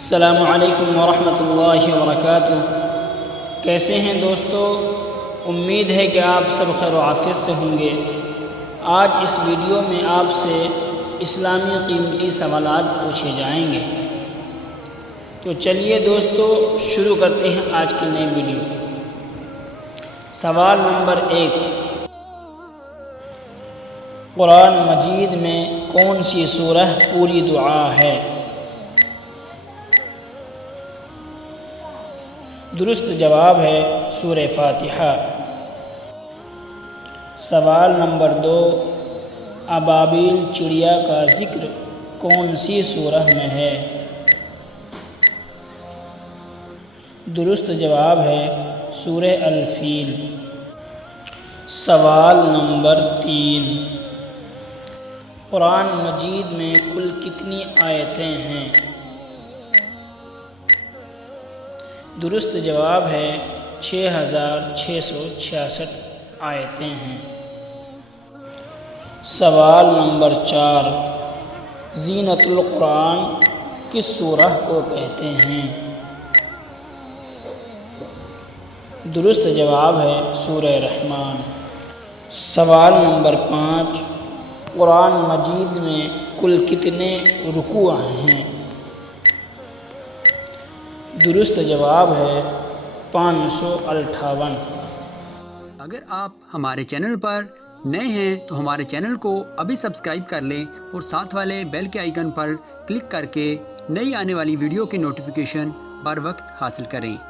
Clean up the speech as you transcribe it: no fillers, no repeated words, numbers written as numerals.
السلام علیکم ورحمۃ اللہ وبرکاتہ۔ کیسے ہیں دوستو؟ امید ہے کہ آپ سب خیر و عافیت سے ہوں گے۔ آج اس ویڈیو میں آپ سے اسلامی قیمتی سوالات پوچھے جائیں گے۔ تو چلیے دوستو شروع کرتے ہیں آج کی نئی ویڈیو۔ سوال نمبر 1، قرآن مجید میں کون سی سورہ پوری دعا ہے؟ درست جواب ہے سورہ فاتحہ۔ سوال نمبر 2، ابابیل چڑیا کا ذکر کون سی سورہ میں ہے؟ درست جواب ہے سورہ الفیل۔ سوال نمبر 3، قرآن مجید میں کل کتنی آیتیں ہیں؟ درست جواب ہے 6666 آیتیں ہیں۔ سوال نمبر 4، زینت القرآن کس سورہ کو کہتے ہیں؟ درست جواب ہے سورہ رحمان۔ سوال نمبر 5، قرآن مجید میں کل کتنے رکوع ہیں؟ درست جواب ہے 558۔ اگر آپ ہمارے چینل پر نئے ہیں تو ہمارے چینل کو ابھی سبسکرائب کر لیں اور ساتھ والے بیل کے آئیکن پر کلک کر کے نئی آنے والی ویڈیو کی نوٹیفیکیشن بر وقت حاصل کریں۔